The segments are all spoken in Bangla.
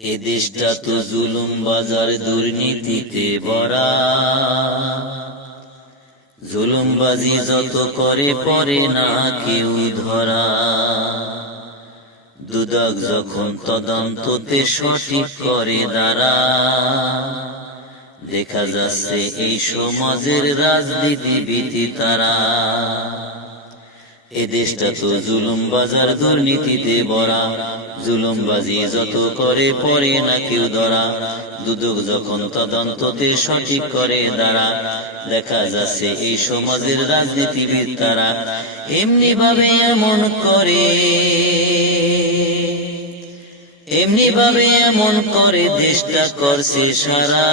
এ দেশটা তো জুলুম বাজার দুর্নীতিতে ভরা, জুলুমবাজি যত করে পরে না কেউ ধরা। দুদক যখন তদন্ততে সঠিক করে দাঁড়া, দেখা যাচ্ছে এই সমাজের রাজনীতিবিদ তারা। এ দেশটা তো জুলুম বাজার দুর্নীতিতে ভরা, জুলুমবাজি যত করে পরে না কেউ ধরা। দুদক যখন তদন্ততে সঠিক করে দাঁড়া, দেখা যাচ্ছে এই সমাজের রাজনীতিবিদ তারা। এমনি ভাবে এমন করে, এমনি ভাবে এমন করে দেশটা করছে সারা।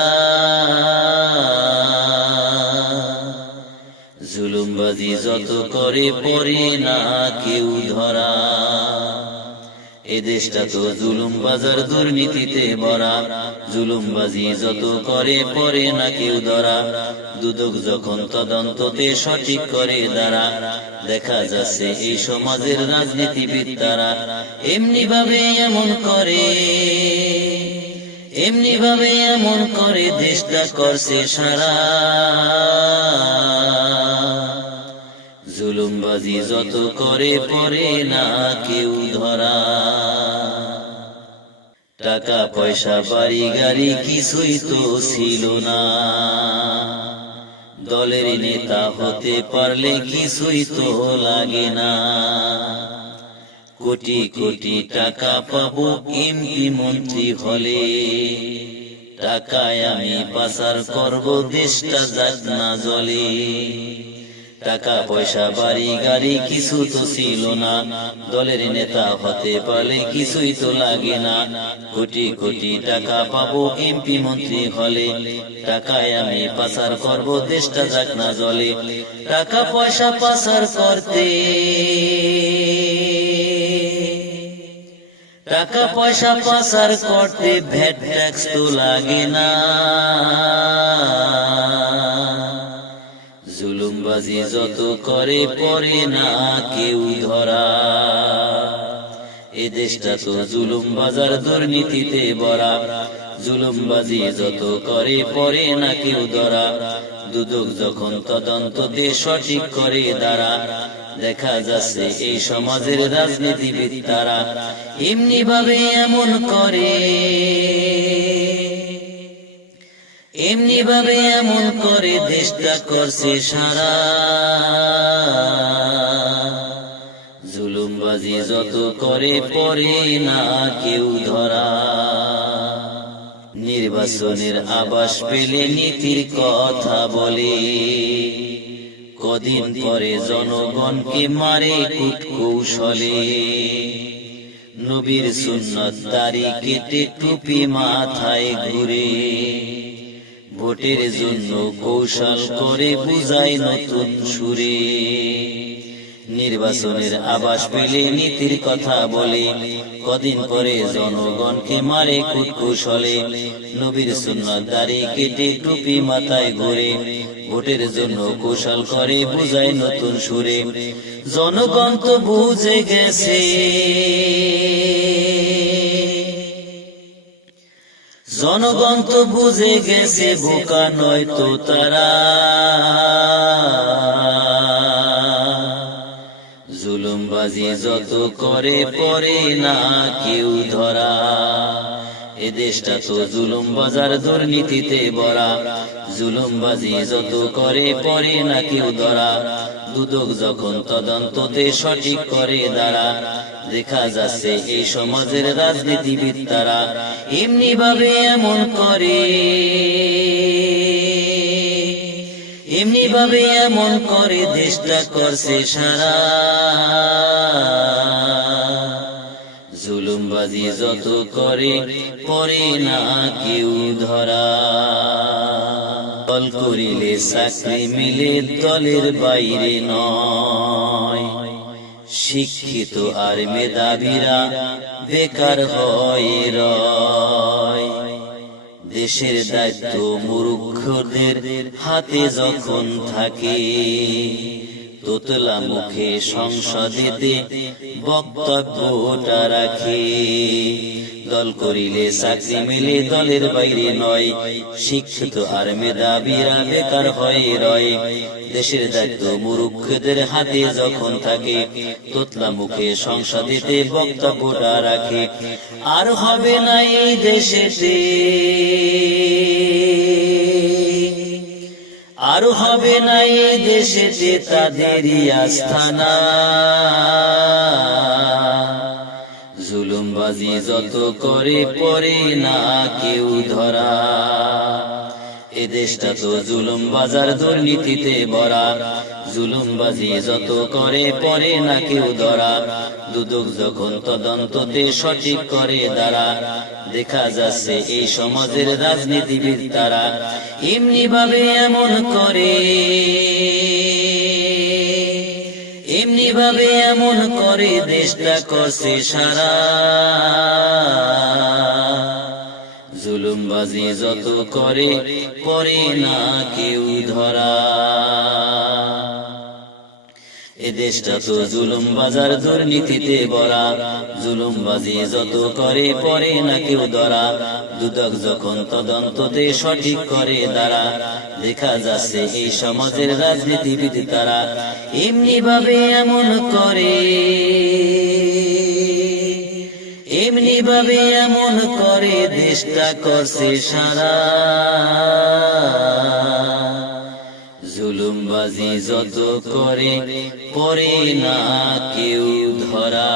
জুলুমবাজি যত করে পরে না কেউ ধরা। এ দেশটা তো জুলুম বাজার দুর্নীতিতে ভরা, জুলুমবাজি যত করে পরে না কেউ ধরা। দুদক যখন তদন্ততে সঠিক করে দাঁড়া, দেখা যাচ্ছে এই সমাজের রাজনীতিবিদ তারা। এমনি ভাবে এমন করে, এমনি ভাবে এমন করে দেশটা করছে সারা। জুলুমবাজি যত করে পরে না কেউ ধরা। টাকা পয়সা বাড়ি গাড়ি কিছুই তো ছিল না, দলের নেতা হতে পারলে কিছুই তো লাগে না। কোটি কোটি টাকা পাবো এমপি মন্ত্রী হলে, টাকায় আমি পাচার করব দেশটা যাক না জলে। টাকা পয়সা বাড়ি গাড়ি কিছু তো ছিল না, দলের নেতা হতে পারলে কিছুই তো লাগে না। কোটি কোটি টাকা পাবো এমপি মন্ত্রী হলে, টাকায় আমি পাচার করব দেশটা যাক না জলে। টাকা পয়সা পাচার করতে, টাকা পয়সা পাচার করতে ভ্যাট ট্যাক্স তো লাগে না। জুলুমবাজি যত করে পরে না কেউ ধরা। এ দেশটা তো জুলুম বাজার দুর্নীতিতে ভরা, জুলুমবাজি যত করে পরে না কেউ ধরা। দুদক যখন তদন্ততে সঠিক করে দাঁড়া, দেখা যাচ্ছে এই সমাজের রাজনীতিবিদ তারা। এমনি ভাবে এমন করে, এমনি ভাবে এমন করে দেশটা করছে সারা। জুলুমবাজি যত করে পরে না কেউ ধরা। নির্বাচনের আভাস পেলে নীতির কথা বলে, কদিন পরে জনগণকে মারে কূটকৌশলে। নবীর সুন্নত দাড়ি কেটে টুপি মাথায় ঘুরে, ভোটের জন্য কৌশল করে বুঝায় নতুন সুরে। নির্বাচনের আভাস পেলে নীতির কথা বলে, কদিন পরে জনগণকে মারে কূটকৌশলে। নবীর সুন্নত দাড়ি কেটে টুপি মাথায় ঘুরে, ভোটের জন্য কৌশল করে বুঝায় নতুন সুরে। জনগণ তো বুঝে গেছে, জনগণ তো বুঝে গেছে, বোকা নয় তো তারা। জুলুমবাজি যত করে পরে না কেউ ধরা। এ দেশটা তো জুলুম বাজার দুর্নীতিতে ভরা, জুলুমবাজি যত করে পরে না কেউ ধরা। দুদক যখন তদন্ততে সঠিক করে দাঁড়া, দেখা যাচ্ছে এই সমাজের রাজনীতিবিদ তারা। এমনি ভাবে এমন করে, এমনি ভাবে এমন করে দেশটা করছে সারা। জুলুমবাজি যত করে পরে না কেউ ধরা। দল করিলে চাকরি মিলে দলের বাইরে নয়, শিক্ষিত আর মেধাবীরা বেকার হয় রয়। দেশের দায়িত্ব মূর্খদের হাতে যখন থাকে, তোতলা মুখে সংসদেতে বক্তব্যটা রাখে। দল করিলে চাকরি মিলে দলের বাইরে নয়, শিক্ষিত আর মেধাবীরা বেকার হয়ে রয়। দেশের দায়িত্ব মূর্খদের হাতে যখন থাকে, তোতলা মুখে সংসদেতে বক্তব্যটা রাখে। আর হবে না এই দেশেতে, আর হবে না এই দেশেতে তাদেরই আস্থানা। জুলুমবাজি যত করে পরে না কেউ ধরা। এ দেশটা তো জুলুম বাজার দুর্নীতিতে ভরা। জুলুমবাজি যত করে পরে না কেউ ধরা। দুদক যখন তদন্ততে সঠিক করে দাঁড়া। দেখা যাচ্ছে এই সমাজের রাজনীতিবিদ তারা এমনি ভাবে এমন করে, এমনি ভাবে এমন করে দেশটা করছে সারা। জুলুমবাজি যত করে পরে না কেউ ধরা। এ দেশটা তো জুলুম বাজার দুর্নীতিতে ভরা। জুলুমবাজি যত করে পরে না কেউ ধরা। দুদক যখন তদন্ততে সঠিক করে দাঁড়া। দেখা যাচ্ছে এই সমাজের রাজনীতিবিদ তারা এমনি ভাবে এমন করে, এমনি ভাবে এমন করে দেশটা করছে সারা। জুলুমবাজি যত করে পরে না কেউ ধরা।